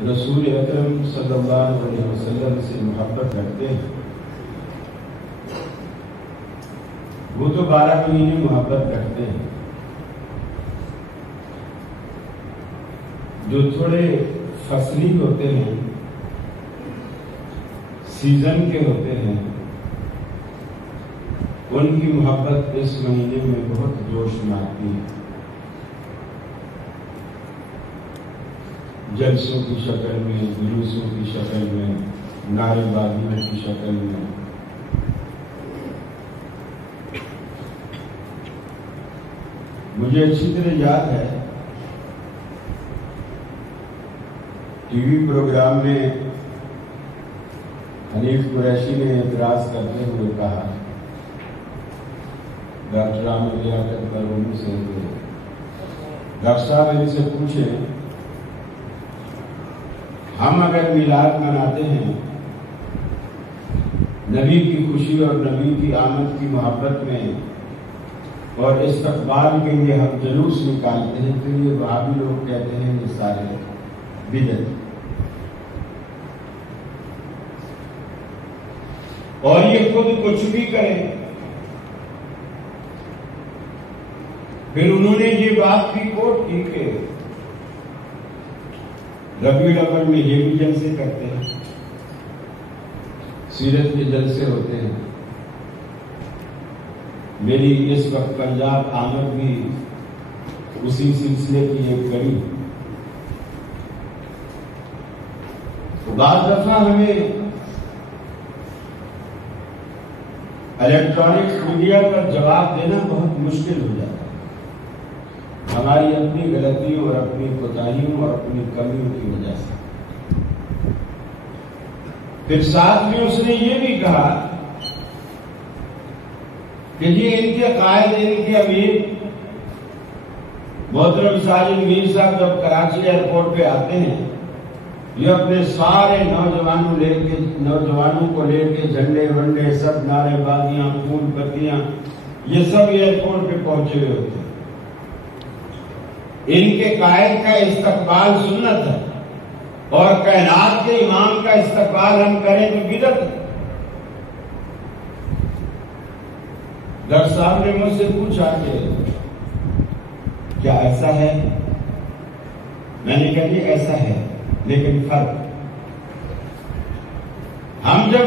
رسول اکرم صلی اللہ علیہ وسلم سے محبت رکھتے ہیں، وہ تو 12 مہینے محبت رکھتے ہیں، جو تھوڑے فصلی ہوتے ہیں، سیزن کے ہوتے ہیں، ان کی محبت اس مہینے میں بہت جوش مارتی ہے، جلسوں کی شکل میں، جلوسوں کی شکل میں، نعرے بازیوں کی شکل میں۔ مجھے اچھی طرح یاد ہے ٹی وی پروگرام میں حنیف قریشی نے اعتراض کرتے ہوئے کہا، ڈاکٹر عامر لیاقت برونی سے، ڈاکٹر صاحب ان سے پوچھیں، ہم اگر میلاد مناتے ہیں، نبی کی خوشی اور نبی کی آمد کی محبت میں اور استقبال کے لیے ہم جلوس نکالتے ہیں، تو یہ وہابی لوگ کہتے ہیں یہ سارے بدعت، اور یہ خود کچھ بھی کریں۔ پھر انہوں نے یہ بات بھی کوٹ کی کہ ربیع الاول میں یہ بھی جلسے کرتے ہیں، سیرت کے جلسے ہوتے ہیں۔ میری اس وقت پنجاب آمد بھی اسی سلسلے کی ایک کڑی۔ بعض دفعہ ہمیں الیکٹرانک میڈیا پر جواب دینا بہت مشکل ہو جاتا ہے، ہماری اپنی غلطیوں اور اپنی کوتاہیوں اور اپنی کمیوں کی وجہ سے۔ پھر ساتھ میں اس نے یہ بھی کہا کہ یہ ان کے قائد، ان کے امیر محترم ساجد میر صاحب جب کراچی ایئرپورٹ پہ آتے ہیں، یہ اپنے سارے نوجوانوں کو لے کے جھنڈے ونڈے سب، نعرے بازیاں، پھول پتیاں، یہ سب ایئرپورٹ پہ پہنچے ہوئے ہوتے ہیں۔ ان کے قائد کا استقبال سنت ہے، اور کائنات کے امام کا استقبال ہم کریں تو بدعت ہے۔ ڈاکٹر صاحب نے مجھ سے پوچھا کہ کیا ایسا ہے؟ میں نے کہا کہ ایسا ہے، لیکن فرق، ہم جب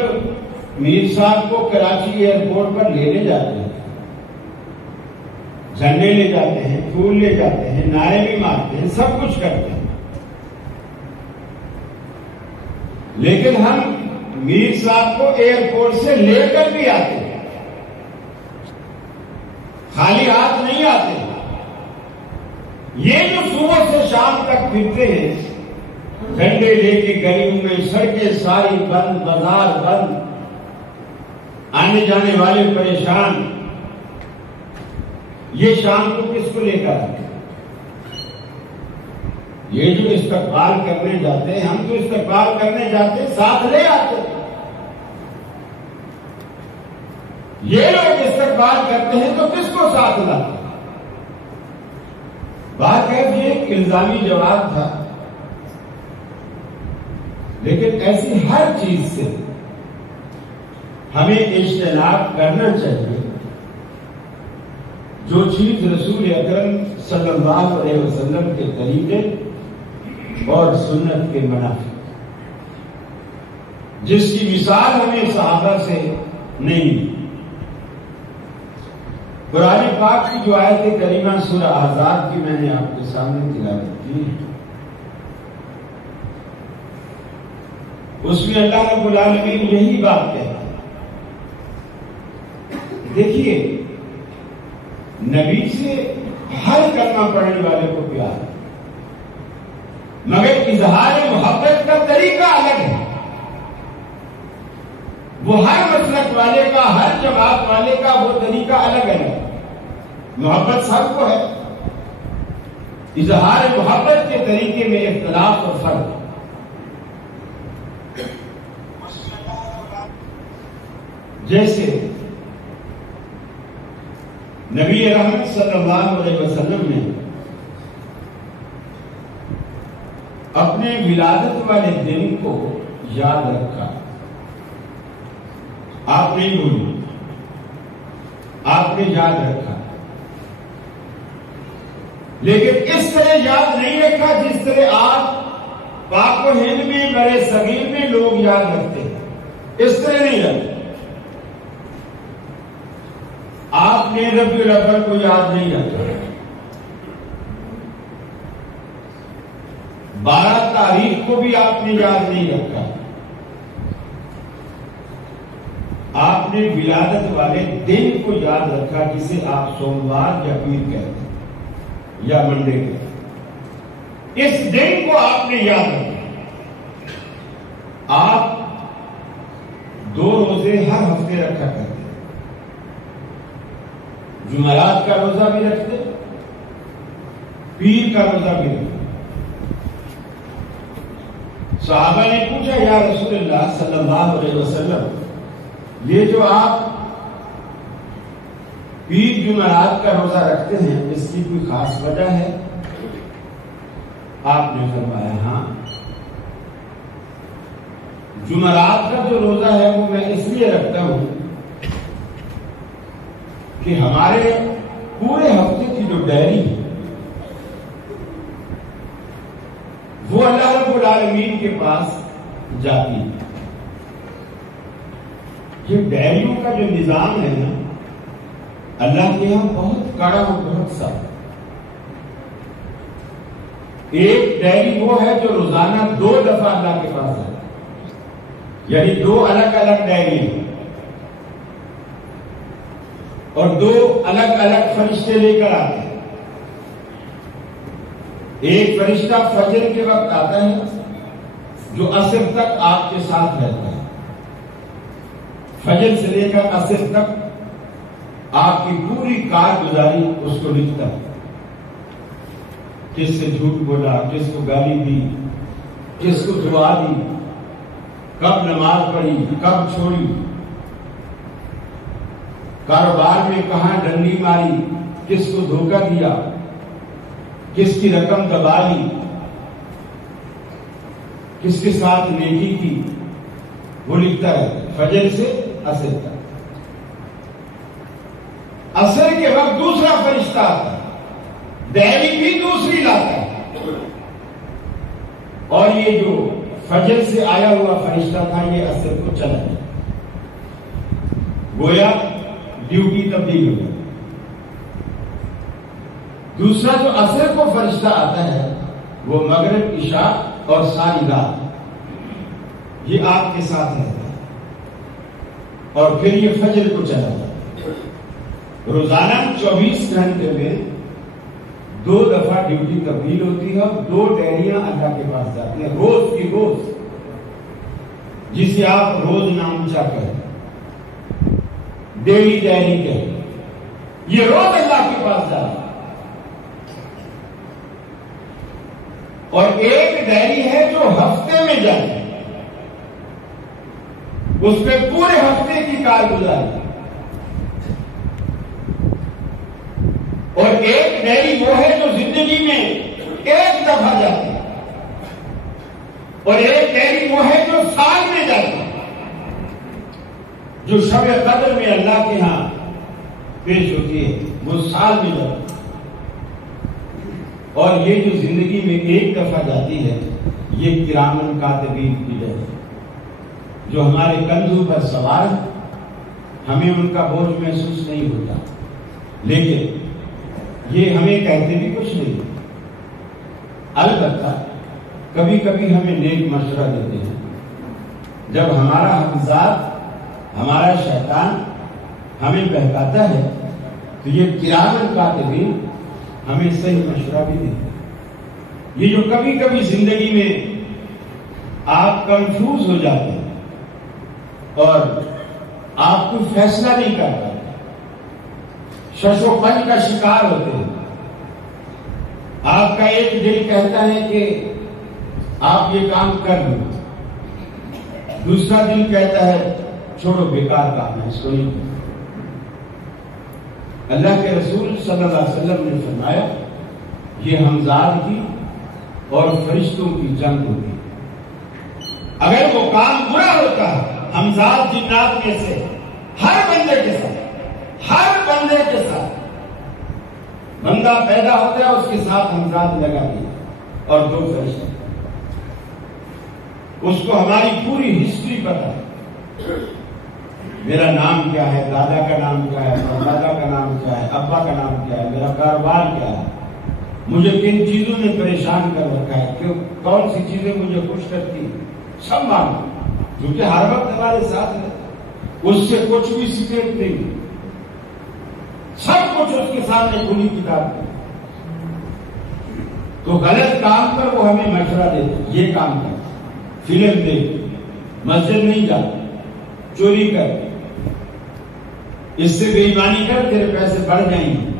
میر صاحب کو کراچی ایئرپورٹ پر لینے جاتے ہیں، جھنڈے لے جاتے ہیں، پھول لے جاتے ہیں، نعرے بھی مارتے ہیں، سب کچھ کرتے ہیں، لیکن ہم میر صاحب کو ایئرپورٹ سے لے کر بھی آتے ہیں، خالی ہاتھ نہیں آتے۔ یہ جو صبح سے شام تک پھرتے ہیں جھنڈے لے کے گلیوں میں، سڑکیں ساری بند، بازار بند، آنے جانے والے پریشان، یہ شام کو کس کو لے کر آتے ہیں؟ یہ جو استقبال کرنے جاتے ہیں، ہم تو استقبال کرنے جاتے ہیں، ساتھ لے آتے ہیں۔ یہ لوگ استقبال کرتے ہیں تو کس کو ساتھ لاتے ہیں؟ بات ہے کہ ایک الزامی جواب تھا، لیکن ایسی ہر چیز سے ہمیں اجتناب کرنا چاہیے جو چیز رسول اکرم صلی اللہ علیہ وسلم کے طریقے اور سنت کے منافی، جس کی مثال ہمیں صحابہ سے نہیں۔ قرآن پاک کی جو آیت کریمہ سورہ احزاب کی میں نے آپ کے سامنے تلاوت کی، اس میں اللہ رب العالمین یہی بات کہتا ہے۔ دیکھیے، نبی سے ہر کلمہ پڑھنے والے کو پیار ہے، مگر اظہار محبت کا طریقہ الگ ہے۔ وہ ہر مسلک والے کا، ہر جماعت والے کا وہ طریقہ الگ ہے۔ محبت سب کو ہے، اظہار محبت کے طریقے میں اختلاف اور فرق ہے۔ جیسے نبی رحمت صلی اللہ علیہ وسلم نے اپنے ولادت والے دن کو یاد رکھا. آپ نہیں بھولی، آپ نے یاد رکھا، لیکن اس طرح یاد نہیں رکھا جس طرح آپ پاک و ہند میں بڑے صغیر میں لوگ یاد رکھتے ہیں. اس طرح نہیں رکھتے. آپ نے ربیع الاول کو یاد نہیں رکھا، 12 تاریخ کو بھی آپ نے یاد نہیں رکھا. آپ نے ولادت والے دن کو یاد رکھا جسے آپ سوموار یا پیر کہتے ہیں یا منڈے کہتے ہیں. اس دن کو آپ نے یاد رکھا. آپ 2 روزے ہر ہفتے رکھا کرتے ہیں. جمعرات کا روزہ بھی رکھتے، پیر کا روزہ بھی رکھتے. صحابہ نے پوچھا یا رسول اللہ صلی اللہ علیہ وسلم، یہ جو آپ پیر جمعرات کا روزہ رکھتے ہیں اس کی کوئی خاص وجہ ہے؟ آپ نے فرمایا ہاں، جمعرات کا جو روزہ ہے وہ میں اس لیے رکھتا ہوں کہ ہمارے پورے ہفتے کی جو ڈائری ہے وہ اللہ رب العالمین کے پاس جاتی ہے. یہ ڈائریوں کا جو نظام ہے نا اللہ کے یہاں بہت کڑا اور بہت سخت. ایک ڈائری وہ ہے جو روزانہ 2 دفعہ اللہ کے پاس آتا ہے، یعنی 2 الگ الگ ڈائری ہیں اور 2 الگ الگ فرشتے لے کر آتے ہیں. ایک فرشتہ فجر کے وقت آتا ہے جو عصر تک آپ کے ساتھ رہتا ہے. فجر سے لے کر عصر تک آپ کی پوری کارگزاری اس کو لکھتا ہے. کس سے جھوٹ بولا، کس کو گالی دی، کس کو دعا دی، کب نماز پڑھی، کب چھوڑی، کاروبار میں کہاں ڈنڈی ماری، کس کو دھوکہ دیا، کس کی رقم دبا لی، کس کے ساتھ نیکی کی، وہ لکھتا ہے فجر سے عصر تک. عصر کے وقت دوسرا فرشتہ آتا ہے، ڈائری بھی دوسری لاتا ہے، اور یہ جو فجر سے آیا ہوا فرشتہ تھا یہ عصر کو چلا گیا. گویا ڈیوٹی تبدیل ہو گئی. دوسرا جو عصر کو فرشتہ آتا ہے وہ مغرب، عشاء اور ساری رات یہ آپ کے ساتھ رہتا ہے، اور پھر یہ فجر کو چلا جاتا ہے. روزانہ 24 گھنٹے میں 2 دفعہ ڈیوٹی تبدیل ہوتی ہے اور 2 ڈائریاں اللہ کے پاس جاتی ہیں روز کی روز، جسے آپ روز نامچہ کہیں، ڈیلی ڈائری کہیں. یہ روز اللہ کے پاس جاتا ہے. اور ایک ڈائری ہے جو ہفتے میں جاتی ہے، اس پہ پورے ہفتے کی کارگزاری. اور ایک ڈائری وہ ہے جو زندگی میں ایک دفعہ جاتی ہے، اور ایک ڈائری وہ ہے جو سال میں جاتی ہے، جو شب قدر میں اللہ کے ہاں پیش ہوتی ہے وہ سال میں جاتی ہے. اور یہ جو زندگی میں ایک دفعہ جاتی ہے یہ کرامن کاتبین کی ڈائری ہے جو ہمارے کندھوں پر سوار ہے. ہمیں ان کا بوجھ محسوس نہیں ہوتا، لیکن یہ ہمیں کہتے بھی کچھ نہیں. البتہ کبھی کبھی ہمیں نیک مشورہ دیتے ہیں. جب ہمارا حفظات، ہمارا شیطان ہمیں بہکاتا ہے تو یہ کرامن کاتبین ہمیں صحیح مشورہ بھی دیتے ہیں. یہ جو کبھی کبھی زندگی میں آپ کنفیوز ہو جاتے ہیں اور آپ کوئی فیصلہ نہیں کر پاتے، شش و پنج کا شکار ہوتے ہیں. آپ کا ایک دل کہتا ہے کہ آپ یہ کام کر لیں، دوسرا دل کہتا ہے چھوڑو بیکار کام ہے، اس کو نہیں. اللہ کے رسول صلی اللہ علیہ وسلم نے فرمایا یہ حمزاد کی اور فرشتوں کی جنگ ہوتی. اگر وہ کام برا ہوتا ہمزاد جنات میں سے ہر بندے کے ساتھ بندہ پیدا ہوتا ہے، اس کے ساتھ ہمزاد لگا دیا اور 2 فرشتے. اس کو ہماری پوری ہسٹری پتا ہے، میرا نام کیا ہے، دادا کا نام کیا ہے، دادا کا نام کیا ہے، ابا کا نام کیا ہے، میرا کاروبار کیا ہے، مجھے کن چیزوں نے پریشان کر رکھا ہے، کون سی چیزیں مجھے خوش کرتی ہیں، سب معلوم، کیونکہ ہر وقت ہمارے ساتھ ہے. اس سے کچھ بھی سیکریٹ نہیں، سب کچھ اس کے سامنے کھلی کتاب ہے. تو غلط کام پر وہ ہمیں مشورہ دیتے، یہ کام کر، فلم دیکھ، مسجد نہیں جا، چوری کر، اس سے بے ایمانی کر، تیرے پیسے بڑھ جائیں گے.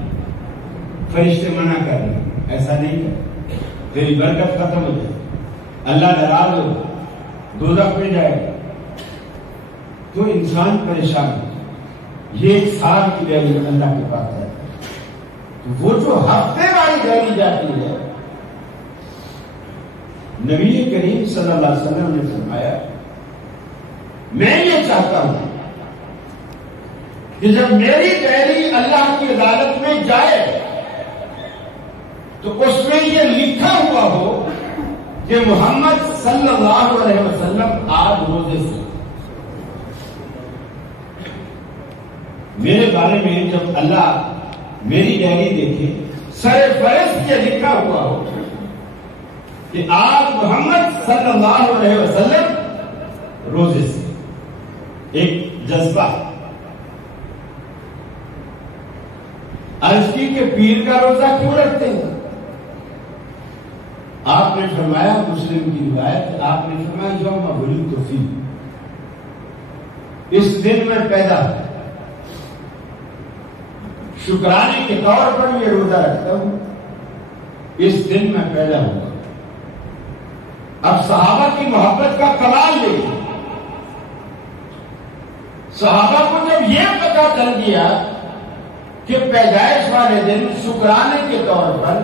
فرشتے منع کر رہے ہیں ایسا نہیں کر، تیری برکت ختم ہو جائے، اللہ ناراض ہو، دوزخ میں جائے گا. تو انسان پریشان ہے. یہ ایک سال کی ڈیری اللہ کے پاس ہے. تو وہ جو ہفتے والی ڈیری جاتی ہے، نبی کریم صلی اللہ علیہ وسلم نے فرمایا میں یہ چاہتا ہوں کہ جب میری ڈیری اللہ کی عدالت میں جائے تو اس میں یہ لکھا ہوا ہو کہ محمد صلی اللہ علیہ وسلم آج روزے سے. میرے بارے میں جب اللہ میری ڈیری دیکھے سر فرض یہ لکھا ہوا ہو کہ آج محمد صلی اللہ علیہ وسلم روزے سے. ایک جذبہ. عرض کی کہ پیر کا روزہ کیوں رکھتے ہیں؟ آپ نے فرمایا، مسلم کی روایت، آپ نے فرمایا یوم ولدت فیہ، اس دن میں پیدا ہوا، شکرانے کے طور پر یہ روزہ رکھتا ہوں، اس دن میں پیدا ہوا. اب صحابہ کی محبت کا کمال دیکھیں. صحابہ کو جب یہ پتا چل گیا کہ پیدائش والے دن شکرانے کے طور پر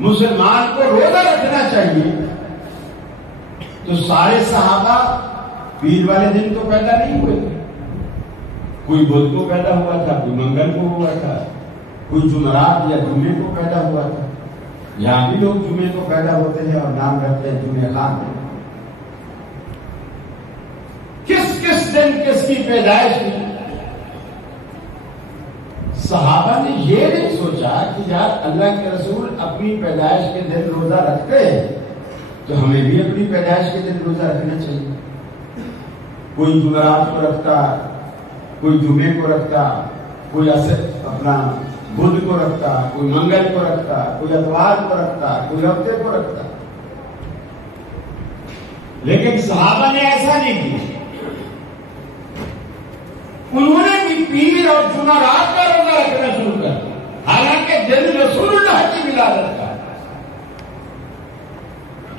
مسلمان کو روزہ رکھنا چاہیے، تو سارے صحابہ پیر والے دن تو پیدا نہیں ہوئے تھے. کوئی بدھ کو پیدا ہوا تھا، کوئی منگل کو ہوا تھا، کوئی جمعرات یا جمعے کو پیدا ہوا تھا. یہاں بھی لوگ جمعے کو پیدا ہوتے ہیں اور نام رکھتے ہیں جمعہ خان. کس دن کس کی پیدائش ہوئی؟ صحابہ نے یہ نہیں سوچا کہ یار اللہ کے رسول اپنی پیدائش کے دن روزہ رکھتے ہیں تو ہمیں بھی اپنی پیدائش کے دن روزہ رکھنا چاہیے. کوئی جمعرات کو رکھتا، کوئی جمعے کو رکھتا، کوئی اپنا بدھ کو رکھتا، کوئی منگل کو رکھتا، کوئی اتوار کو رکھتا، کوئی ہفتے کو رکھتا. لیکن صحابہ نے ایسا نہیں کیا. انہوں نے بھی پیر اور جمعرات کا روزہ رکھنا شروع کر دیا، حالانکہ دن رسول اللہ کی ولادت کا.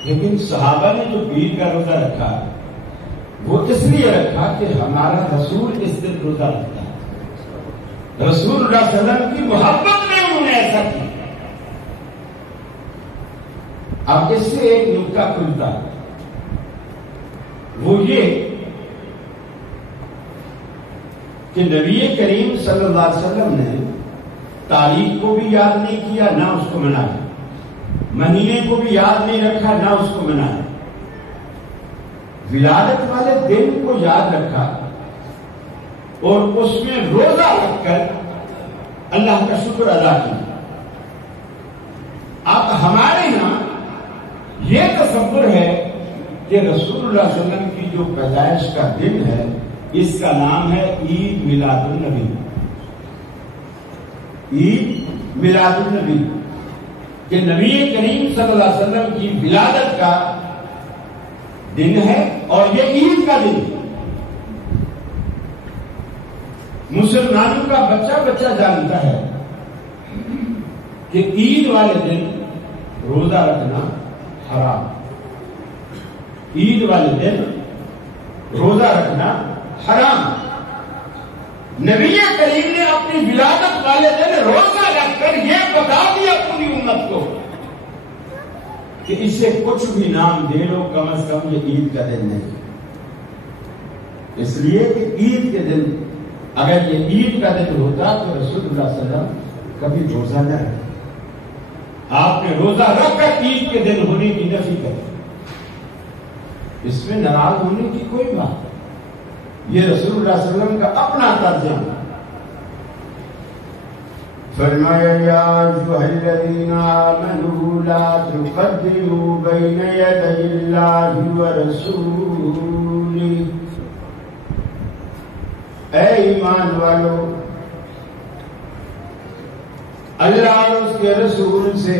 لیکن صحابہ نے جو پیر کا روزہ رکھا وہ اس لیے رکھا کہ ہمارا رسول اس دن روزہ رکھتا ہے. رسول اللہ صلی اللہ علیہ وسلم کی محبت میں انہوں نے ایسا کیا. اب اس سے ایک نکتہ کھلتا ہے، وہ یہ کہ نبی کریم صلی اللہ علیہ وسلم نے تاریخ کو بھی یاد نہیں کیا، نہ اس کو منایا، مہینے کو بھی یاد نہیں رکھا، نہ اس کو منایا. ولادت والے دن کو یاد رکھا اور اس میں روزہ رکھ کر اللہ کا شکر ادا کیا. اب ہمارے یہاں یہ تصور ہے کہ رسول اللہ صلی اللہ علیہ وسلم کی جو پیدائش کا دن ہے اس کا نام ہے عید میلاد النبی. عید میلاد النبی کہ نبی کریم صلی اللہ علیہ وسلم کی ولادت کا دن ہے اور یہ عید کا دن. مسلمانوں کا بچہ جانتا ہے کہ عید والے دن روزہ رکھنا حرام. عید والے دن روزہ رکھنا حرام. نبی کریم نے اپنی ولادت والے دن روزہ رکھ کر یہ بتا دیا پوری امت کو کہ اسے کچھ بھی نام دے لو، کم از کم یہ عید کا دن نہیں. اس لیے کہ عید کے دن اگر یہ عید کا دن ہوتا تو رسول اللہ صلی اللہ علیہ وسلم کبھی روزہ نہ رکھتے. آپ نے روزہ رکھ کر عید کے دن ہونے کی نفی کر. اس میں ناراض ہونے کی کوئی بات نہیں. یہ رسول اللہ صلی اللہ علیہ وسلم کا اپنا ترجمہ. فرمایا یا ایھا الذین آمنوا لا تقدموا بین یدی اللہ ورسولہ. اے ایمان والو، اللہ اور اس کے رسول سے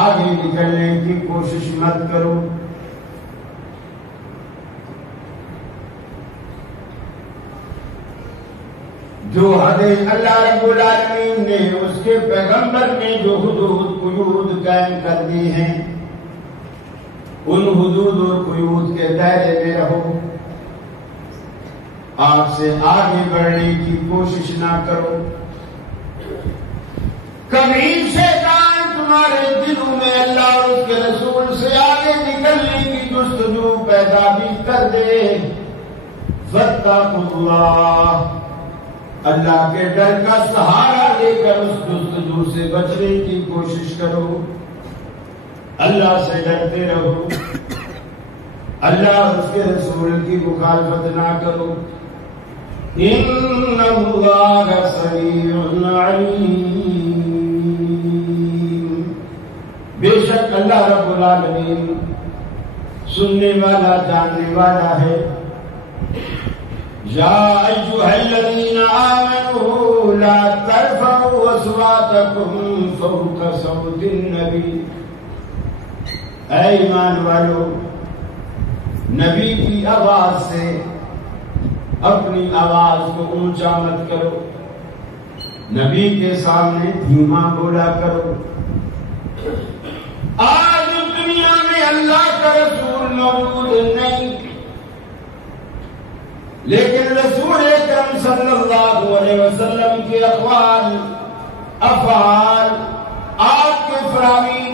آگے نکلنے کی کوشش مت کرو. جو حدیں اللہ رب العالمین نے اس کے پیغمبر نے جو حدود قیود قائم کر دی ہیں، ان حدود اور قیود کے دائرے میں رہو. آپ سے آگے بڑھنے کی کوشش نہ کرو. کبھی شیطان تمہارے دلوں میں اللہ اور اس کے رسول سے آگے نکلنے کی جستجو پیدا بھی کر دے. فاتقوا اللہ، اللہ کے ڈر کا سہارا لے کر اس جستجو سے بچنے کی کوشش کرو. اللہ سے ڈرتے رہو، اللہ اور اس کے رسول کی مخالفت نہ کرو. ان اللہ سمیع علیم، بے شک اللہ رب العالمین سننے والا جاننے والا ہے. یا ایھا الذین آمنوا لا ترفعوا اصواتکم فوق صوت النبی. اے ایمان والو، نبی کی آواز سے اپنی آواز کو اونچا مت کرو. نبی کے سامنے دھیما بولا کرو. آج دنیا میں اللہ کا رسول موجود نہیں، لیکن رسول اکرم صلی اللہ علیہ وسلم کے اقوال، افعال، آپ کے فراوی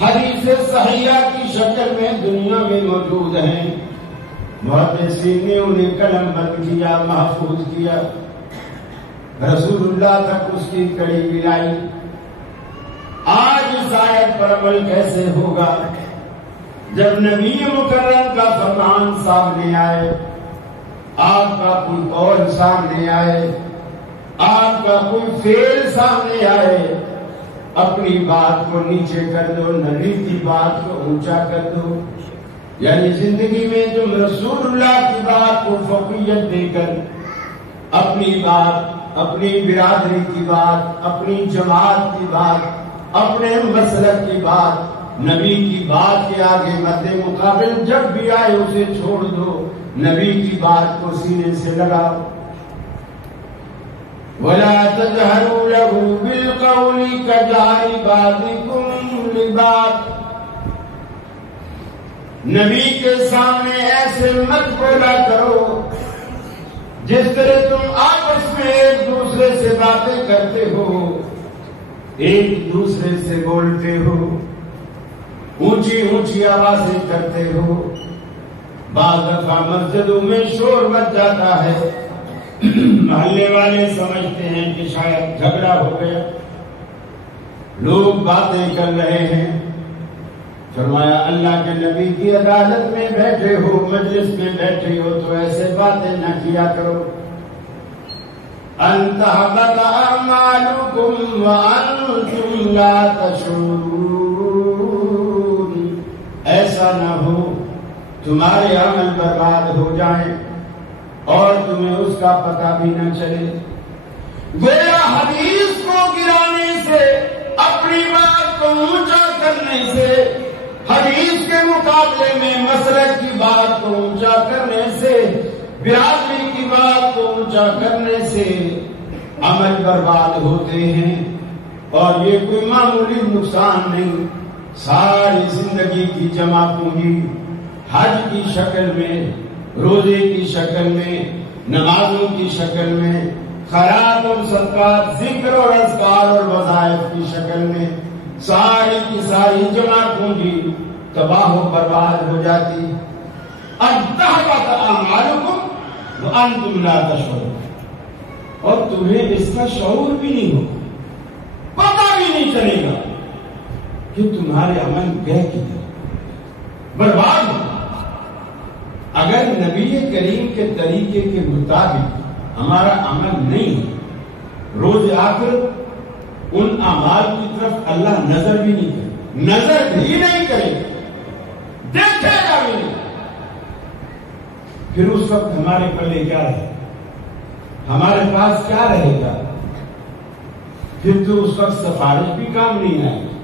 حدیث صحیحہ کی شکل میں دنیا میں موجود ہیں. محدثین نے انہیں قلم بند کیا، محفوظ کیا، رسول اللہ تک اس کی کڑی ملائی. آج اس آیت پر عمل کیسے ہوگا جب نبی مکرم کا فرمان سامنے آئے، آپ کا کوئی قول سامنے آئے، آپ کا کوئی فعل سامنے آئے، اپنی بات کو نیچے کر دو، نبی کی بات کو اونچا کر دو. یعنی زندگی میں تم رسول اللہ کی بات کو فوقیت دے کر اپنی بات، اپنی برادری کی بات، اپنی جماعت کی بات، اپنے مسلک کی بات نبی کی بات کے آگے مد مقابل جب بھی آئے اسے چھوڑ دو، نبی کی بات کو سینے سے لگاؤ. وَلَا تَجْهَرُوا لَهُ بِالْقَوْلِ كَجَهْرِ بَعْضِكُمْ لِبَعْضٍ. نبی کے سامنے ایسے مت بولا کرو جس طرح تم آپس میں ایک دوسرے سے باتیں کرتے ہو، ایک دوسرے سے بولتے ہو، اونچی اونچی آوازیں کرتے ہو. بعض دفعہ مسجدوں میں شور مچ جاتا ہے، محلے والے سمجھتے ہیں کہ شاید جھگڑا ہو گیا، لوگ باتیں کر رہے ہیں. فرمایا اللہ کے نبی کی عدالت میں بیٹھے ہو، مجلس میں بیٹھے ہو تو ایسے باتیں نہ کیا کرو. ان تحبط اعمالکم وانتم لا تشعرون. ایسا نہ ہو تمہارے عمل برباد ہو جائیں اور تمہیں اس کا پتہ بھی نہ چلے. گویا حدیث کو گرانے سے، اپنی بات کو اونچا کرنے سے، حدیث کے مقابلے میں مسلک کی بات کو اونچا کرنے سے، برادری کی بات کو اونچا کرنے سے عمل برباد ہوتے ہیں. اور یہ کوئی معمولی نقصان نہیں، ساری زندگی کی جمع پونجی حج کی شکل میں، روزے کی شکل میں، نمازوں کی شکل میں، خیرات اور صدقات، ذکر اور اذکار اور وظائف کی شکل میں ساری کی ساری جماعت پونجی تباہ و برباد ہو جاتی. اَتَّحْبَتَ أَعْمَالُكُمْ وَأَنْتُمْ لَا تَشْعُرُونَ. اور تمہیں اس کا شعور بھی نہیں ہوگا, پتہ بھی نہیں چلے گا کہ تمہارے عمل گئے کدھر, برباد ہو. اگر نبی کریم کے طریقے کے مطابق ہمارا عمل نہیں ہے, روز آخر ان اعمال کی طرف اللہ نظر بھی نہیں کرے, نظر بھی نہیں کرے, دیکھے گا بھی نہیں. پھر اس وقت ہمارے پلے کیا رہے, ہمارے پاس کیا رہے گا؟ پھر تو اس وقت سفارش بھی کام نہیں آئے گی,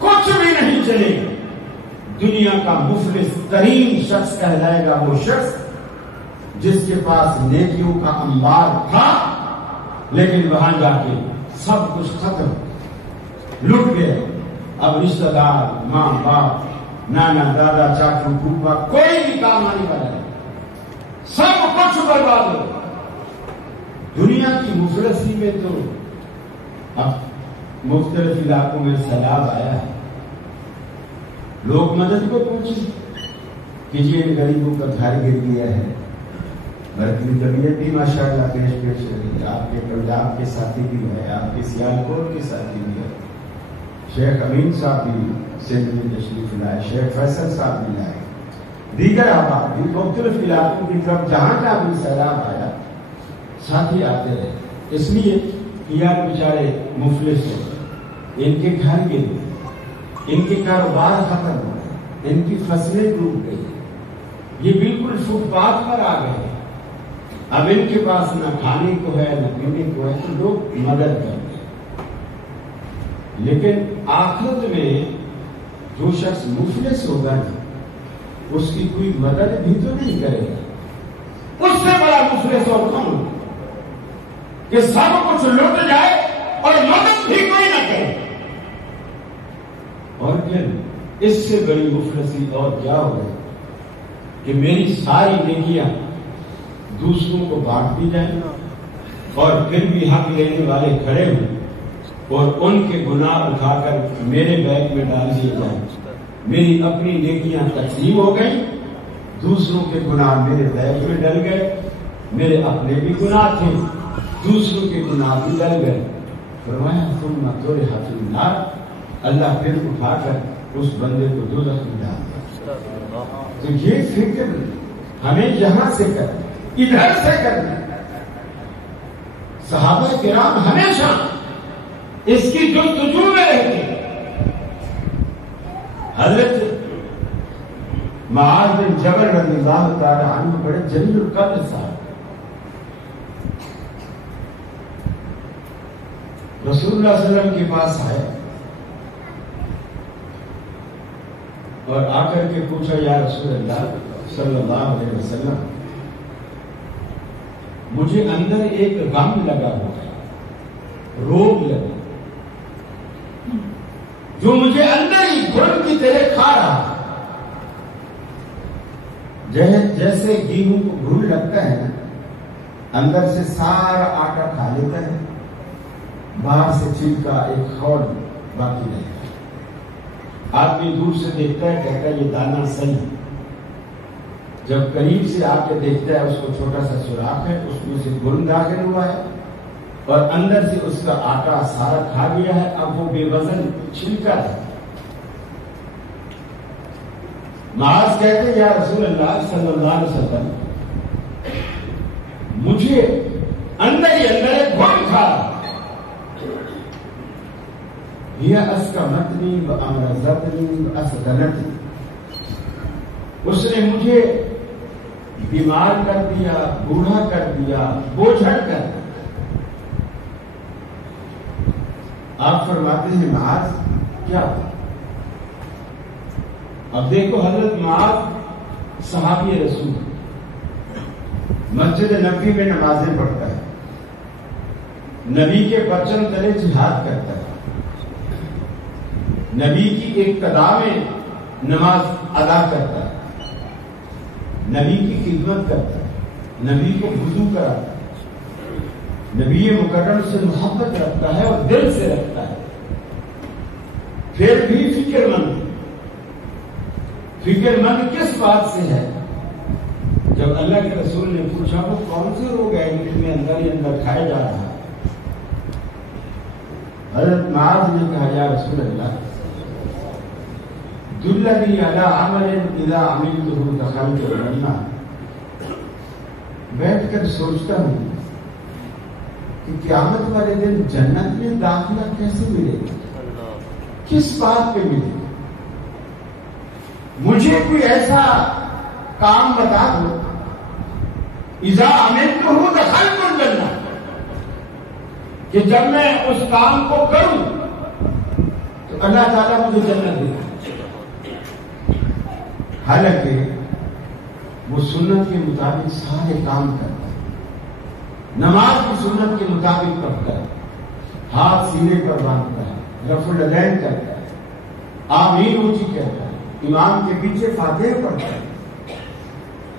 کچھ بھی نہیں چلے گا. دنیا کا مفلس ترین شخص کہلائے گا وہ شخص جس کے پاس نیکیوں کا انبار تھا, لیکن وہاں جا کے سب کچھ ختم, لٹ گئے. اب رشتہ دار, ماں باپ, نانا دادا, چاچو پھوپھا, کوئی بھی کام آنے والا ہے, سب کچھ برباد ہو. دنیا کی مفلسی میں تو اب مختلف علاقوں میں سیلاب آیا ہے, لوگ مدد کو پوچھیں کہ یہ غریبوں کا گھر گر گیا ہے. بلکہ طبیعت بھی ماشاءاللہ پیش رہی ہے. آپ کے پنجاب کے ساتھی بھی ہے, آپ کے سیالکوٹ کے ساتھی بھی ہے, شیخ امین صاحب بھی سندھ میں تشریف لائے, شیخ فیصل صاحب بھی لائے, دیگر احباب بھی مختلف علاقوں کی طرف جہاں جہاں بھی سیلاب آیا ساتھی آتے رہے. اس لیے یار بیچارے مفلس ہو گئے, ان کے گھر گر گئے, ان کے کاروبار ختم ہو گئے, ان کی فصلیں ڈوب گئی, یہ بالکل فٹ پاتھ پر آ گئے. اب ان کے پاس نہ کھانے کو ہے نہ پینے کو ہے, تو لوگ مدد کر دیں. لیکن آخرت میں جو شخص مفلس ہوگا اس کی کوئی مدد بھی تو نہیں کرے گا. اس سے بڑا مفلس اور کون ہوگا کہ سب کچھ لٹ جائے اور مدد بھی کوئی نہ کرے. اور پھر اس سے بڑی مفلسی اور کیا ہوگا کہ میری ساری نیکیاں دوسروں کو بانٹ دی جائیں اور پھر بھی حق لینے والے کھڑے ہوں اور ان کے گناہ اٹھا کر میرے بیگ میں ڈال دیے جائیں. میری اپنی نیکیاں تقسیم ہو گئی, دوسروں کے گناہ میرے بیگ میں ڈل گئے. میرے اپنے بھی گناہ تھے, دوسروں کے گناہ بھی ڈل گئے. فرمایا ثم طرح فی النار, اللہ پھر اٹھا کر اس بندے کو دوزخ میں ڈال دیا. تو یہ فکر ہمیں یہاں سے کرنا, ادھر سے کرنا. صحابہ کرام ہمیشہ اس کی جستجو میں رہتے. حضرت معاذ بن جبل رضی اللہ تعالی عنہ بڑے جلیل القدر صاحب, رسول اللہ صلی اللہ علیہ وسلم کے پاس آئے اور آ کر کے پوچھا, یا رسول اللہ صلی اللہ علیہ وسلم, مجھے اندر ایک غم لگا ہوا ہے, روگ لگا جو مجھے اندر ہی گھن کی طرح کھا رہا. جیسے گیہوں کو گھن لگتا ہے نا, اندر سے سارا آٹا کھا لیتا ہے, باہر سے چھلکا ایک خول باقی رہتا ہے. آدمی دور سے دیکھتا ہے, کہتا ہے یہ دانا صحیح. جب قریب سے آ کے دیکھتا ہے اس کو چھوٹا سا سوراخ ہے, اس میں سے گھن داخل ہوا ہے اور اندر سے اس کا آٹا سارا کھا گیا ہے. اب وہ بے وزن چھلکا ہے. معاذ کہتے ہیں, یا رسول اللہ صلی اللہ علیہ وسلم, مجھے اندر ہی اندر ایک گھن کھا رہا. یہ اسکمتنی وامرضتنی واسدنتنی, اس نے مجھے بیمار کر دیا, بوڑھا کر دیا, بوجھل کر دیا. آپ فرماتے ہیں معاذ کیا ہوا؟ اب دیکھو, حضرت معاذ صحابی رسول, مسجد نبوی میں نمازیں پڑھتا ہے, نبی کے پرچم تلے جہاد کرتا ہے, نبی کی اقتدا میں نماز ادا کرتا ہے, نبی کی خدمت کرتا ہے, نبی کو وضو کراتا ہے, نبی مکرم سے محبت رکھتا ہے اور دل سے رکھتا ہے. پھر بھی فکر مند کس بات سے ہے؟ جب اللہ کے رسول نے پوچھا وہ کون سے روگ ہیں جن میں اندر ہی اندر کھائے جا رہا ہے؟ حضرت معاذ نے کہا یا رسول اللہ دلنی علی عمل اذا عملته دخلت الجنہ. بیٹھ کر سوچتا ہوں کہ قیامت والے دن جنت میں داخلہ کیسے ملے گا، کس بات پہ ملے گا؟ مجھے کوئی ایسا کام بتا دو اذا عملته دخلت الجنہ کہ جب میں اس کام کو کروں تو اللہ تعالیٰ مجھے جنت دے. حالانکہ وہ سنت کے مطابق سارے کام کرتا ہے، نماز کی سنت کے مطابق پڑھتا ہے، ہاتھ سینے پر باندھتا ہے، رفع الیدین کرتا ہے، آمین اونچی کہتا ہے، امام کے پیچھے فاتحہ پڑھتا ہے،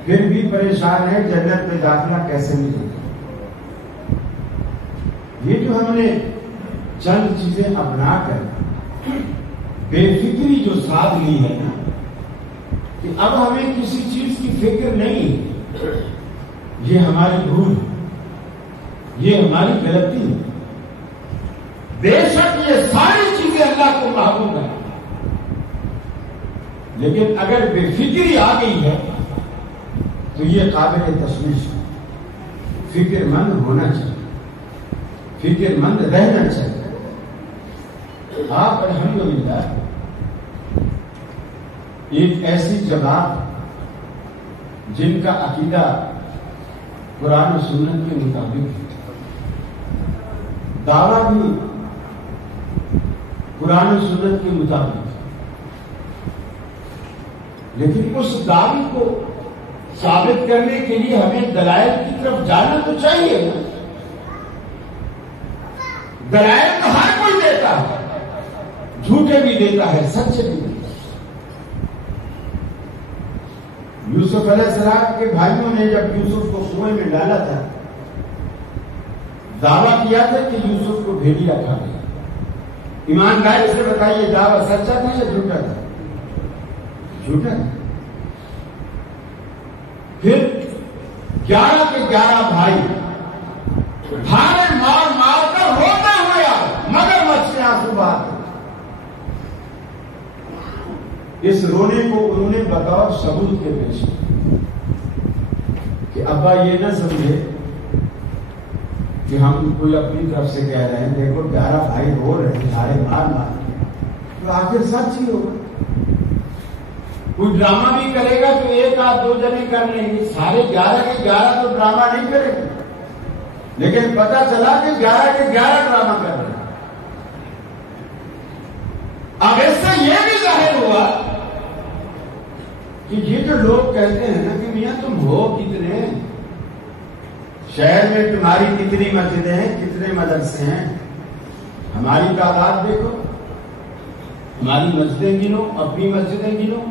پھر بھی پریشان ہے جنت میں داخلہ کیسے ملے گا. یہ جو ہم نے چند چیزیں اپنا کر بے فکری جو ساتھ لی ہے نا کہ اب ہمیں کسی چیز کی فکر نہیں، یہ ہماری بھول ہے، یہ ہماری غلطی ہے. بے شک یہ ساری چیزیں اللہ کو محبوب ہیں، لیکن اگر بے فکری آ گئی ہے تو یہ قابل تشویش ہے. فکر مند ہونا چاہیے، فکر مند رہنا چاہیے. آپ الحمدللہ ایک ایسی جماعت جن کا عقیدہ قرآن و سنت کے مطابق ہے، دعویٰ بھی قرآن و سنت کے مطابق ہے، لیکن اس دعوی کو ثابت کرنے کے لیے ہمیں دلائل کی طرف جانا تو چاہیے. دلائل تو ہر کوئی دیتا ہے، جھوٹے بھی دیتا ہے، سچے بھی دیتا ہے. یوسف علیہ السلام کے بھائیوں نے جب یوسف کو کنویں میں ڈالا تھا دعویٰ کیا تھا کہ یوسف کو بھیڑیا کھا گیا. ایمانداری سے بتائیے دعویٰ سچا تھا یا جھوٹا تھا؟ جھوٹا تھا. پھر 11 کے 11 بھائی بھائی مار مار کر روتے ہوئے آئے مگر مچھلی آنسو بہاتے. اس رونے کو انہوں نے بطور ثبوت کے پیش کیا کہ ابا یہ نہ سمجھے کہ ہم کوئی اپنی طرف سے کہہ رہے ہیں دیکھو 11 بھائی رو رہے ہیں سارے مار مار تو آخر سچ ہی ہوگا. کوئی ڈرامہ بھی کرے گا تو ایک آدھ دو جنے کر لیں گے، سارے 11 کے 11 تو ڈرامہ نہیں کرے گا. لیکن پتا چلا کہ 11 کے 11 ڈرامہ کر رہے ہیں. اب اس سے یہ بھی ظاہر ہوا کہ یہ جو لوگ کہتے ہیں نا کہ میاں تم ہو کتنے، شہر میں تمہاری کتنی مسجدیں ہیں، کتنے مدرسے ہیں، ہماری تعداد دیکھو، ہماری مسجدیں گنو، اپنی مسجدیں گنو،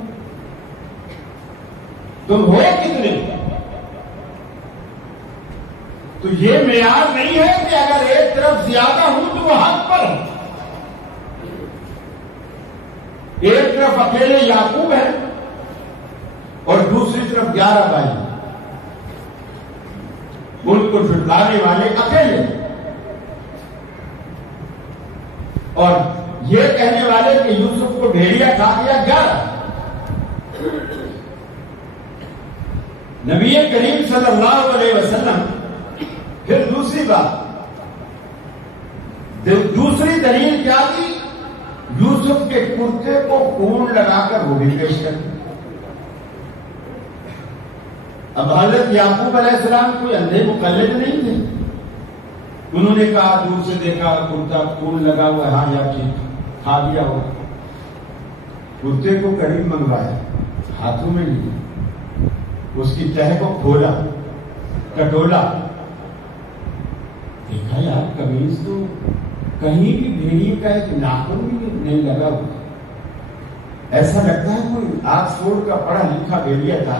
تم ہو کتنے. تو یہ معیار نہیں ہے کہ اگر ایک طرف زیادہ ہوں تو وہ حق پر ہے. ایک طرف اکیلے یعقوب ہے اور دوسری طرف 11 بھائی، ان کو چھٹلانے والے اکیلے، اور یہ کہنے والے کہ یوسف کو بھیڑیا کھا گیا 11. نبی کریم صلی اللہ علیہ وسلم پھر دوسری بات، دوسری دلیل کیا تھی؟ یوسف کے کرتے کو خون لگا کر وہ بھی پیش کر دیا. اب حضرت یعقوب علیہ السلام کوئی اندھے مقلد نہیں تھے. انہوں نے کہا دور سے دیکھا کرتا خون لگا ہوا، ہاں یا ٹھیک کھا دیا ہوا. کرتے کو قریب منگوایا، ہاتھوں میں لیا، اس کی تہ کو کھولا، کٹولا، دیکھا یار قمیض تو کہیں بھی بھیڑیے کا ایک ناخن بھی نہیں لگا ہوا. ایسا لگتا ہے کوئی آکسفورڈ کا پڑھا لکھا بھیڑیا تھا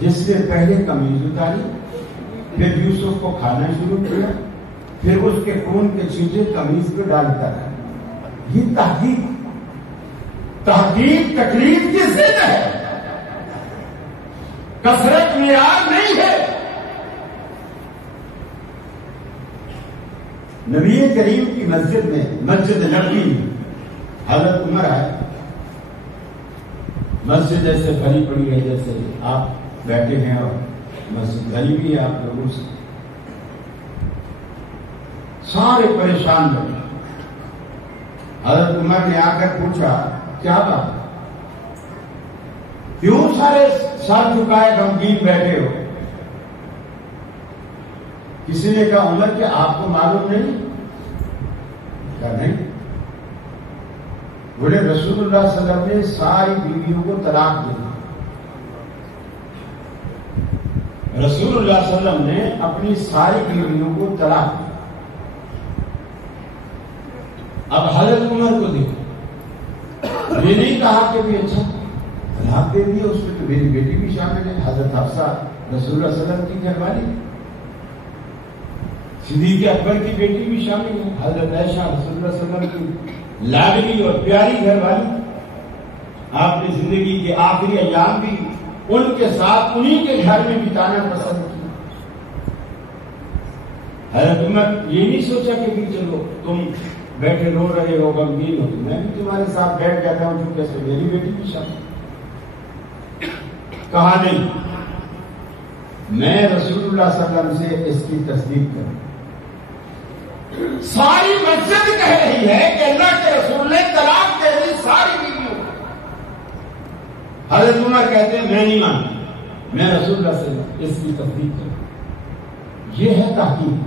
جس نے پہلے قمیض اتاری، پھر یوسف کو کھانا شروع کیا، پھر اس کے خون کے چھینٹے قمیض پہ ڈالتا رہا. یہ تحقیق تحقیق تکلیف کی ضد ہے، کثرت معیار نہیں ہے۔ نبی کریم کی مسجد میں، مسجد نبوی میں حضرت عمر آئے، مسجد ایسے بھری پڑی ہے جیسے آپ بیٹھے ہیں اور مسجد بھری بھی ہے آپ لوگوں سے، سارے پریشان بیٹھے۔ حضرت عمر نے آ کر پوچھا کیا بات، کیوں سارے سر جھکائے غمگین بیٹھے ہو؟ کسی نے کہا عمر کہ آپ کو معلوم نہیں؟ کہا نہیں۔ بولے رسول اللہ صلی اللہ علیہ وسلم نے ساری بیویوں کو طلاق دے دی۔ رسول اللہ صلی اللہ علیہ وسلم نے اپنی ساری بیویوں کو طلاق دی۔ اب حضرت عمر کو دیکھو، یہ نہیں کہا کہ بھی اچھا طلاق دے دیا، اس میں تو میری بیٹی بھی شامل ہے، حضرت حفصہ رسول اللہ صلی اللہ علیہ وسلم کی گھر والی، صدیق اکبر کی بیٹی بھی شامل ہے، حضرت عائشہ رسول اللہ صلی اللہ علیہ وسلم کی لاڈلی اور پیاری گھر والی، آپ نے زندگی کے آخری ایام بھی ان کے ساتھ انہی کے گھر میں بتانا پسند کیا۔ حضرت عمر یہ نہیں سوچا کہ بھی چلو تم بیٹھے رو رہے ہو غمگین ہو، میں بھی تمہارے ساتھ بیٹھ جاتا ہوں چونکہ سے میری بیٹی بھی شامل۔ کہا نہیں، میں رسول اللہ صلی اللہ علیہ وسلم سے اس کی تصدیق کروں۔ ساری مسجد کہہ رہی ہے کہ اللہ کے رسول نے طلاق دے دی ساری بیویوں کو۔ حضرت عمر کہتے ہیں میں نہیں مانتا، میں رسول اللہ سے اس کی تصدیق کروں۔ یہ ہے تحقیق۔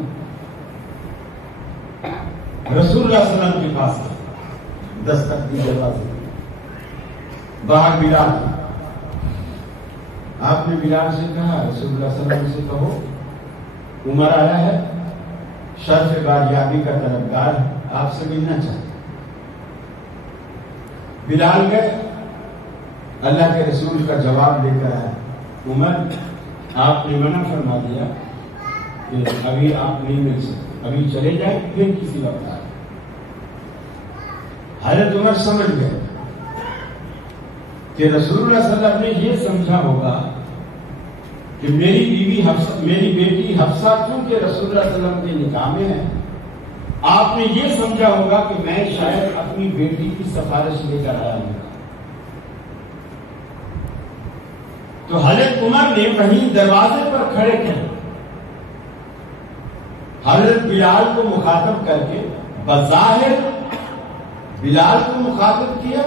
رسول اللہ صلی اللہ علیہ وسلم کے پاس دستک دی دروازے، باہر بلال، آپ نے بلال سے کہا رسول اللہ صلی اللہ علیہ وسلم سے کہو عمر آیا ہے، شرف باریابی کا طلبگار ہے، آپ سے ملنا چاہتے۔ بلال گئے، اللہ کے رسول کا جواب لے کر آیا، عمر آپ نے منع فرما دیا کہ ابھی آپ نہیں مل سکتے، ابھی چلے جائیں پھر کسی وقت آئے۔ حضرت عمر سمجھ گئے کہ رسول اللہ صلی اللہ علیہ وسلم نے یہ سمجھا ہوگا کہ میری بیوی حفصہ، میری بیٹی حفصہ چونکہ رسول اللہ صلی اللہ علیہ وسلم کے نکاح میں ہے، آپ نے یہ سمجھا ہوگا کہ میں شاید اپنی بیٹی کی سفارش لے کر آیا ہوں۔ تو حضرت عمر نے وہیں دروازے پر کھڑے تھے، حضرت بلال کو مخاطب کر کے بظاہر بلال کو مخاطب کیا،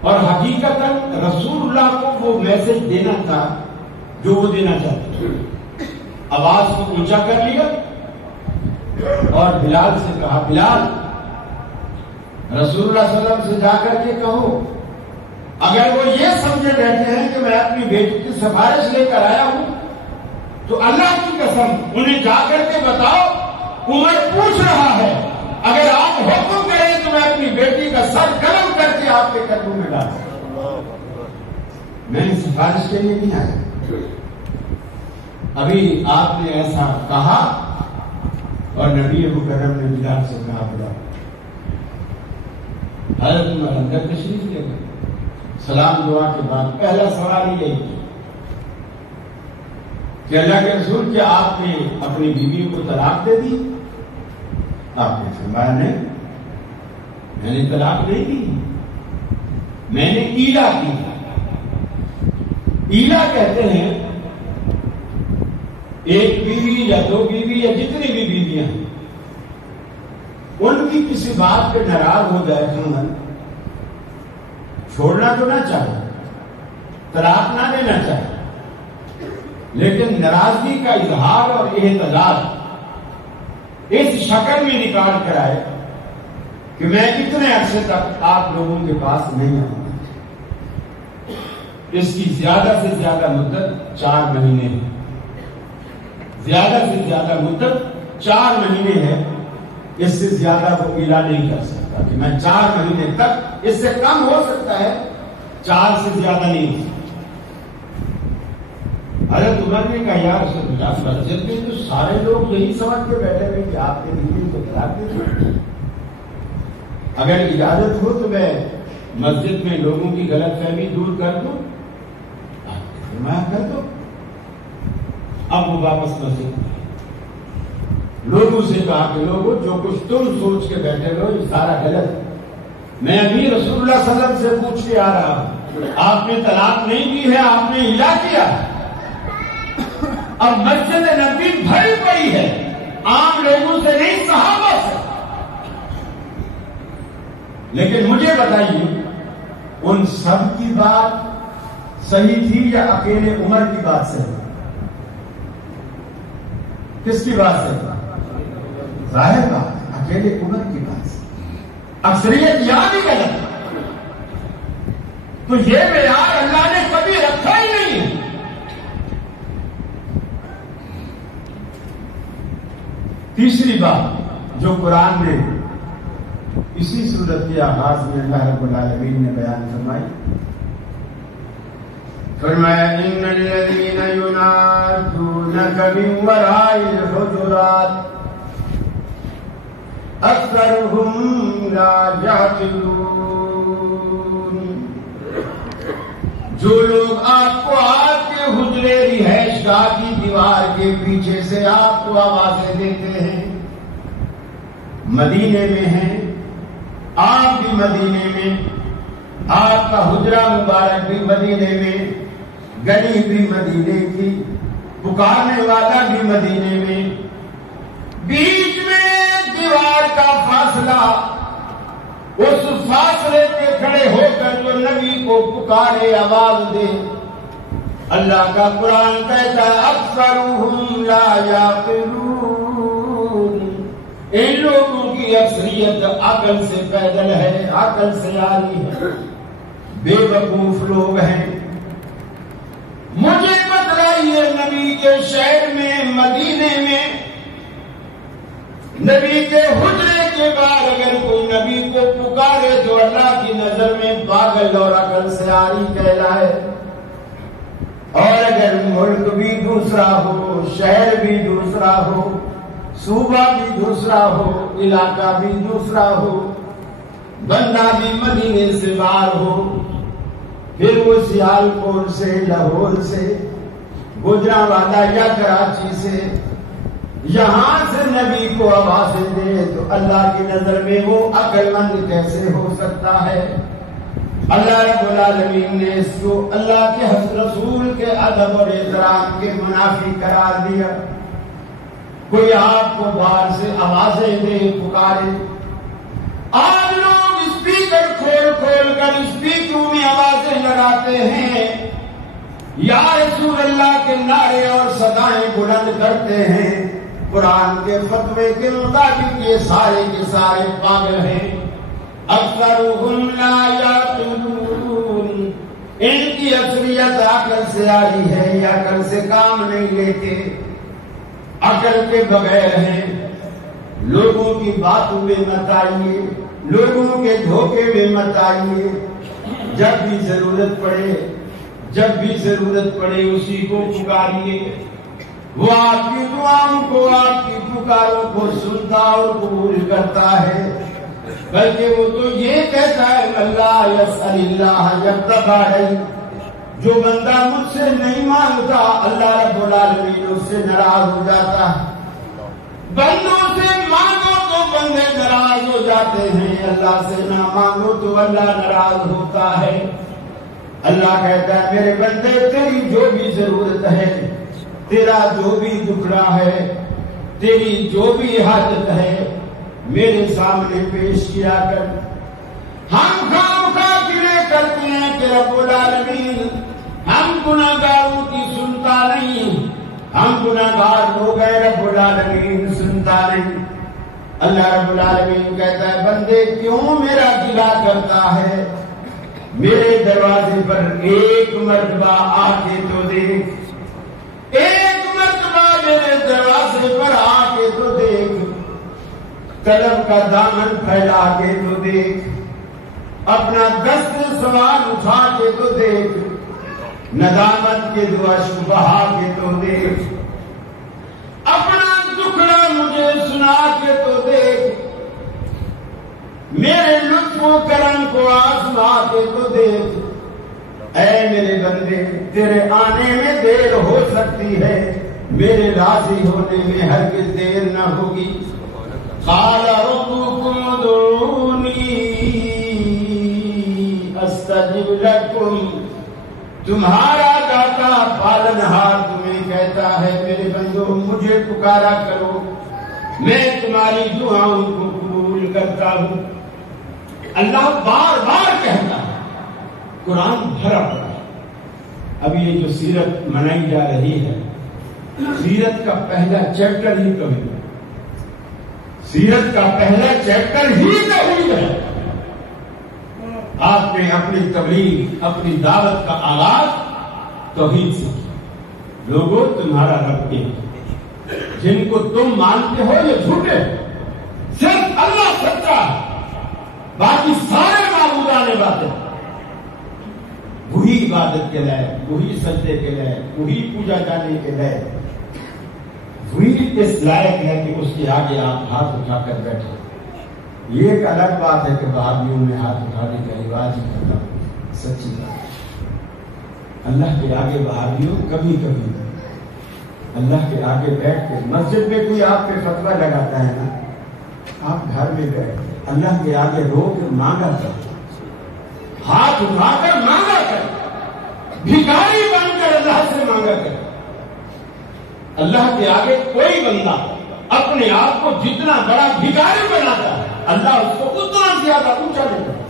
اور حقیقتاً رسول اللہ کو وہ میسج دینا تھا جو وہ دینا چاہتے تھے۔ آواز کو اونچا کر لیا اور بلال سے کہا بلال رسول اللہ صلی اللہ علیہ وسلم سے جا کر کے کہو اگر وہ یہ سمجھے بیٹھے ہیں کہ میں اپنی بیٹی کی سفارش لے کر آیا ہوں تو اللہ کی قسم انہیں جا کر کے بتاؤ عمر پوچھ رہا ہے، اگر آپ حکم کریں تو میں اپنی بیٹی کا سر قلم کر کے آپ کے قدموں میں ڈال دوں۔ میں سفارش کے لیے نہیں آیا، ابھی آپ نے ایسا کہا اور نبی مکرم نے بلال سے کہا بلا۔ حضرت عمر اندر تشریف لے گئے، سلام دعا کے بعد پہلا سوال ہی یہی کہ اللہ کے رسول کیا آپ نے اپنی بیویوں کو طلاق دے دی؟ آپ نے فرمایا نہیں، میں نے طلاق نہیں دی، میں نے ایلا کی۔ ایلا کہتے ہیں ایک بیوی یا دو بیوی یا جتنی بھی بیویاں ہیں ان کی کسی بات پہ ناراض ہو جائے خاندان، چھوڑنا تو نہ چاہے، طلاق نہ دینا چاہے، لیکن ناراضگی کا اظہار اور احتجاج اس شکل میں نکال کر آئے کہ میں اتنے عرصے تک آپ لوگوں کے پاس نہیں آؤں گا۔ اس کی زیادہ سے زیادہ مدت 4 مہینے ہے، زیادہ سے زیادہ مدت 4 مہینے ہے، اس سے زیادہ وہ ایلا نہیں کر سکتا کہ میں 4 مہینے تک، اس سے کم ہو سکتا ہے، 4 سے زیادہ نہیں ہو سکتا۔ حضرت عمر نے کہا یا رسول اللہ مسجد میں تو سارے لوگ یہی سمجھ کے بیٹھے ہوئے کہ آپ کے بیوی کو طلاق دے دیں، اگر اجازت ہو تو میں مسجد میں لوگوں کی غلط فہمی دور کر دو، فرمایا کر دو۔ اب وہ واپس مسجد میں لوگوں سے کہا کہ لوگوں جو کچھ تم سوچ کے بیٹھے ہو یہ سارا غلط، میں ابھی رسول اللہ صلی اللہ علیہ وسلم سے پوچھ کے آ رہا ہوں، آپ نے طلاق نہیں دی ہے، آپ نے ہلا کیا۔ اب مسجد نبی بھری پڑی ہے، عام لوگوں سے نہیں صحابہ سے۔ لیکن مجھے بتائیے ان سب کی بات صحیح تھی یا اکیلے عمر کی بات صحیح؟ کس کی بات صحیح؟ ظاہر بات اکیلے عمر کی بات صحیح، اکثریت یہاں بھی غلط۔ تو یہ معیار اللہ نے کبھی رکھا ہی نہیں۔ تیسری بات جو قرآن نے اسی صورت کے آغاز میں اللہ رب العالمین نے بیان فرمائی، فرمایا ان الذین ینادونک من وراء الحجرات اکثرهم لا یعقلون۔ جو لوگ آپ کو آپ کے حجرے رہائش گاہ کی دیوار کے پیچھے سے آپ کو آوازیں دیتے ہیں، مدینے میں ہیں، آپ بھی مدینے میں، آپ کا حجرہ مبارک بھی مدینے میں، گلی بھی مدینے کی، پکارنے والا بھی مدینے میں، بیچ میں دیوار کا فاصلہ، اس فاصلے پہ کھڑے ہو کر جو نبی کو پکارے آواز دے، اللہ کا قرآن کہتا ہے اکثرهم لا یعقلون، ان لوگوں کی اکثریت عقل سے پیدل ہے، عقل سے آری ہے، بے وقوف لوگ ہیں۔ مجھے بتلائیے نبی کے شہر میں، مدینے میں، نبی کے حجرے کے بعد اگر کوئی نبی کو پکارے تو اللہ کی نظر میں پاگل اور عقل سے آری کہلائے، اور اگر ملک بھی دوسرا ہو، شہر بھی دوسرا ہو، صوبہ بھی دوسرا ہو، علاقہ بھی دوسرا ہو، بندہ بھی مدینے سے باہر ہو، پھر وہ سیالکوٹ سے، لاہور سے، گجرانوالہ یا کراچی سے یہاں سے نبی کو آوازیں دے تو اللہ کی نظر میں وہ عقل مند کیسے ہو سکتا ہے؟ اللہ رب العالمین نے اس کو اللہ کے رسول کے ادب اور احترام کے منافی قرار دیا۔ کوئی آپ کو باہر سے آوازیں دے، پکارے، آج لوگ اسپیکر کھول کھول کر اسپیکروں میں آوازیں لگاتے ہیں، یا رسول اللہ کے نعرے اور صدائیں بلند کرتے ہیں۔ قرآن کے فتوے کے مطابق یہ سارے کے سارے پاگل ہیں۔ اکثرهم لا یعقلون، ان کی اکثریت عقل سے آئی ہے، یہ عقل سے کام نہیں لیتے، عقل کے بغیر ہیں۔ لوگوں کی باتوں میں مت آئیے، لوگوں کے دھوکے میں مت آئیے۔ جب بھی ضرورت پڑے، جب بھی ضرورت پڑے اسی کو پکاریے، وہ آپ کی دعاؤں کو، آپ کی پکاروں کو سنتا اور قبول کرتا ہے۔ بلکہ وہ تو یہ کہتا ہے اللہ یسأل اللہ یتبع، جو بندہ مجھ سے نہیں مانگتا اللہ رب العالمین اس سے ناراض ہو جاتا ہے۔ بندوں سے مانگو تو بندے ناراض ہو جاتے ہیں، اللہ سے نہ مانگو تو اللہ ناراض ہوتا ہے۔ اللہ کہتا ہے میرے بندے تیری جو بھی ضرورت ہے، تیرا جو بھی دکھڑا ہے، تیری جو بھی حاجت ہے، میرے سامنے پیش کیا کر۔ ہم خواہ گرے کرتے ہیں کہ رب العالمین ہم گناہگاروں کی سنتا نہیں، ہم گناہگار لوگ ہیں، رب العالمین سنتا نہیں۔ اللہ رب العالمین کہتا ہے بندے کیوں میرا گلا کرتا ہے؟ میرے دروازے پر ایک مرتبہ آ کے تو دیکھ، ایک مرتبہ میرے دروازے پر آ کے تو دیکھ، طلب کا دامن پھیلا کے تو دیکھ، اپنا دست سوال اٹھا کے تو دیکھ، ندامت کے دو اشک بہا کے تو دیکھ، اپنا دکھڑا مجھے سنا کے تو دیکھ۔ میرے لطف و کرم کو آزما کے تو دیکھ، اے میرے بندے تیرے آنے میں دیر ہو سکتی ہے، میرے راضی ہونے میں ہرگز دیر نہ ہوگی۔ قال ربكم ادعوني استجب لكم، تمہارا داتا پالنہار تمہیں کہتا ہے میرے بندو مجھے پکارا کرو، میں تمہاری دعاؤں کو قبول کرتا ہوں۔ اللہ بار بار کہتا ہے، قرآن بھرا پڑا ہے۔ اب یہ جو سیرت منائی جا رہی ہے، سیرت کا پہلا چیپٹر ہی توحید ہے، سیرت کا پہلا چیپٹر ہی توحید ہے۔ آپ نے اپنی تبلیغ، اپنی دعوت کا آغاز توحید سے کیا۔ لوگوں تمہارا رب ایک، جن کو تم مانتے ہو یہ جھوٹے، صرف اللہ سچا ہے، باقی سارے معبودان باتیں، وہی عبادت کے لائق، وہی سجدے کے لائق، وہی پوجا جانے کے لائق، وہی اس لائق ہے کہ اس کے آگے آپ ہاتھ اٹھا کر بیٹھے۔ یہ ایک الگ بات ہے کہ وہابیوں میں ہاتھ اٹھانے کا رواج ہی ختم، سچی بات۔ اللہ کے آگے وہابیوں کبھی کبھی اللہ کے آگے بیٹھ کے، مسجد میں کوئی آپ پہ فتویٰ لگاتا ہے نا، آپ گھر میں بیٹھ کے اللہ کے آگے رو کے مانگا کر، ہاتھ اٹھا کر مانگا کر، بھکاری بن کر اللہ سے مانگا کر۔ اللہ کے آگے کوئی بندہ اپنے آپ کو جتنا بڑا بھکاری بناتا ہے، اللہ اس کو اتنا زیادہ اونچا دیتا ہے،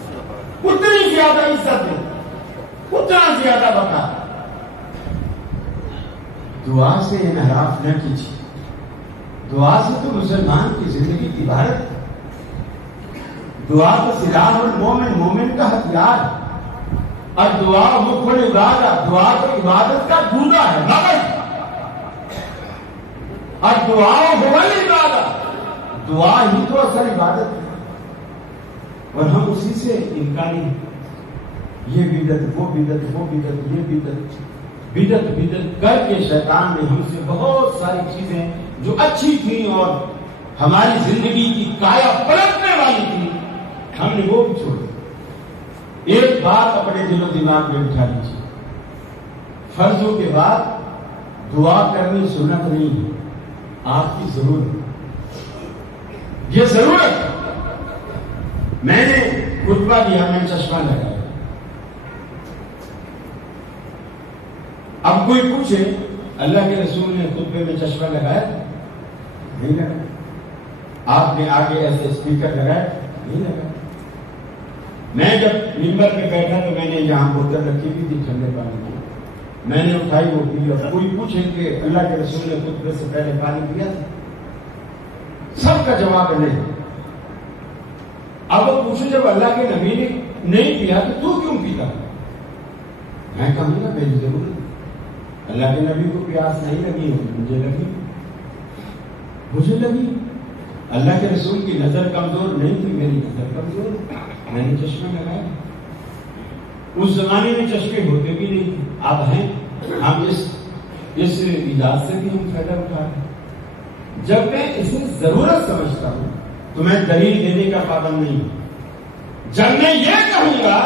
اتنی زیادہ عزت دیتا، اتنا زیادہ بتا۔ دعا سے انحراف نہ کیجیے، دعا سے تو مسلمان کی زندگی کی عبارت ہے۔ دعا تو سلاح المومن، مومن کا ہتھیار ہے، اور دعا مخ العبادہ، دعا تو عبادت کا گودا ہے، مغز، اور دعا هو العبادہ، دعا ہی تو اصل عبادت ہے، اور ہم اسی سے انکاری ہیں۔ یہ بدعت، وہ بدعت، وہ بدعت، یہ بدعت، بدعت بدعت کر کے شیطان نے ہم سے بہت ساری چیزیں جو اچھی تھیں اور ہماری زندگی کی کایا پلٹنے والی تھی، ہم نے وہ بھی چھوڑ دی۔ ایک بات اپنے دل و دماغ میں بٹھا لیجیے، فرضوں کے بعد دعا کرنی سنت نہیں ہے، آپ کی ضرورت ہے، یہ ضرورت ہے۔ میں نے خطبہ دیا، میں چشمہ لگایا، اب کوئی پوچھے اللہ کے رسول نے خطبے میں چشمہ لگایا؟ نہیں لگایا۔ آپ نے آگے ایسے اسپیکر لگایا؟ نہیں لگایا۔ میں جب ممبر پہ بیٹھا تو میں نے یہاں بوتل رکھی ہوئی تھی ٹھنڈے پانی کی، میں نے اٹھائی وہ پی، اور کوئی پوچھے کہ اللہ کے رسول نے خطبے سے پہلے پانی پیا تھا؟ سب کا جواب ہے نہیں۔ اب وہ پوچھے جب اللہ کے نبی نے نہیں پیا تو کیوں پیتا؟ میں کہوں گا میری ضرورت، اللہ کے نبی کو پیاس نہیں لگی ہوگی، مجھے لگی، مجھے لگی۔ اللہ کے رسول کی نظر کمزور نہیں تھی، میری نظر کمزور، میں نے چشمہ لگایا۔ اس زمانے میں چشمے ہوتے بھی نہیں تھے، اب ہیں، ہم اس ایجاد سے بھی ہم فائدہ اٹھا رہے ہیں۔ جب میں اسے ضرورت سمجھتا ہوں تو میں دلیل دینے کا پابند نہیں ہوں۔ جب میں یہ کہوں گا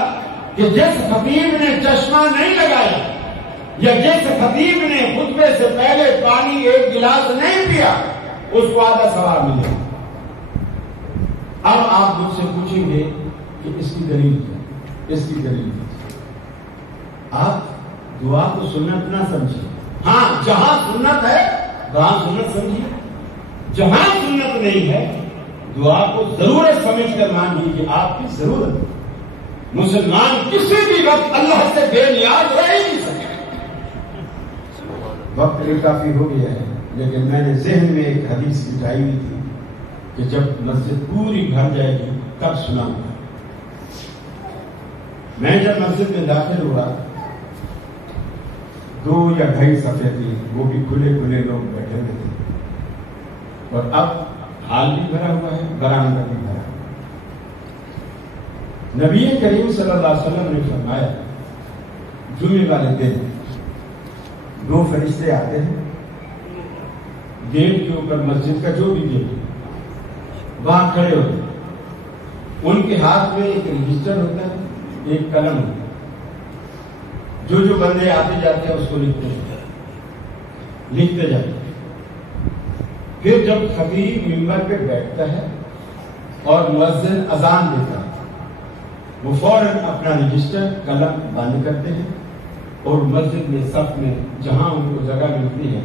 کہ جس خطیب نے چشمہ نہیں لگایا یا جس خطیب نے خطبے سے پہلے پانی ایک گلاس نہیں پیا، اس کو آدھا ثواب ملے گا۔ اب آپ مجھ سے پوچھیں گے کہ اس کی دلیل کیا، اس کی دلیل کیا؟ آپ دعا کو سنت نہ سمجھیں، ہاں جہاں سنت ہے وہاں سنت سمجھیے، جہاں سنت نہیں ہے دعا کو ضرورت سمجھ کر مان لیجیے، آپ کی ضرورت۔ مسلمان کسی بھی وقت اللہ سے بے نیاز رہ ہی نہیں سکے۔ وقت بھی کافی ہو گیا ہے، لیکن میں نے ذہن میں ایک حدیث بٹھائی ہوئی تھی کہ جب مسجد پوری بھر جائے گی تب سناؤں گا۔ میں جب مسجد میں داخل ہوا 2 یا 2.5 صفحے تھی، وہ بھی کھلے کھلے لوگ بیٹھے ہوئے تھے، اور اب حال بھی بھرا ہوا ہے، برآمدہ بھی بھرا۔ نبی کریم صلی اللہ علیہ وسلم نے فرمایا جمعے والے دن 2 فرشتے آتے ہیں، گیٹ کے اوپر مسجد کا جو بھی گیٹ وہاں کھڑے ہوتے ہیں، ان کے ہاتھ میں ایک رجسٹر ہوتا ہے، ایک قلم ہوتا ہے، جو بندے آتے جاتے ہیں اس کو لکھتے جاتے ہیں۔ پھر جب خطیب ممبر پہ بیٹھتا ہے اور مؤذن اذان دیتا ہے، وہ فوراً اپنا رجسٹر قلم بند کرتے ہیں اور مسجد میں صف میں جہاں ان کو جگہ ملتی ہے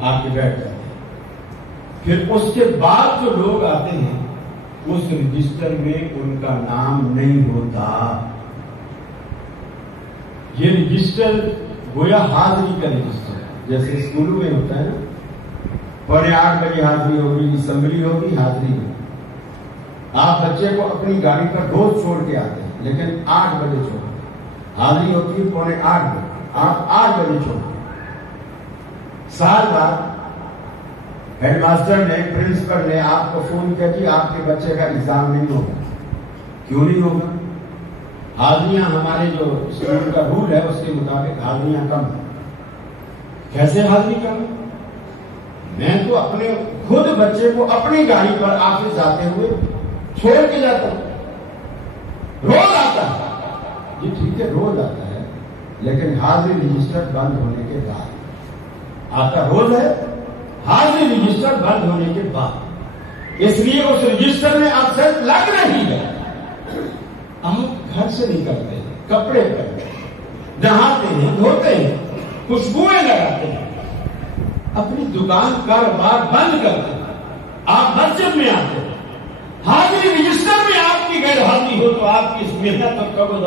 آ کے بیٹھ جاتے ہیں۔ پھر اس کے بعد جو لوگ آتے ہیں اس رجسٹر میں ان کا نام نہیں ہوتا۔ یہ رجسٹر گویا حاضری کا رجسٹر ہے، جیسے اسکولوں میں ہوتا ہے نا، 8:15 بجے حاضری ہوگی، اسمبلی ہوگی، حاضری ہوگی۔ آپ بچے کو اپنی گاڑی پر روز چھوڑ کے آتے ہیں لیکن 8 بجے چھوڑتے ہیں، حاضری ہوتی ہے 7:45 بجے، آپ 8 بجے چھوڑتے ہیں۔ سال بعد ہیڈ ماسٹر نے، پرنسپل نے آپ کو فون کیا کہ آپ کے بچے کا ایگزام نہیں ہوگا۔ کیوں نہیں ہوگا؟ حاضریاں ہمارے جو اسکول کا رول ہے اس کے مطابق حاضریاں کم ہیں۔ کیسے حاضری کم؟ میں تو اپنے خود بچے کو اپنی گاڑی پر آفس جاتے ہوئے چھوڑ کے جاتا ہوں، روز آتا ہے۔ جی ٹھیک ہے، روز آتا ہے لیکن حاضری رجسٹر بند ہونے کے بعد آتا، روز ہے، حاضری رجسٹر بند ہونے کے بعد، اس لیے اس رجسٹر میں ابسنٹ لگ رہی ہے۔ آپ گھر سے نکلتے ہیں، کپڑے پہنتے ہیں، نہاتے ہیں، دھوتے ہیں، خوشبوئیں لگاتے ہیں، اپنی دکان کاروبار بند کرتے ہیں، آپ مسجد میں آتے ہیں، حاضری رجسٹر میں آپ کی غیر حاضری ہو تو آپ کی اس محنت اور قبض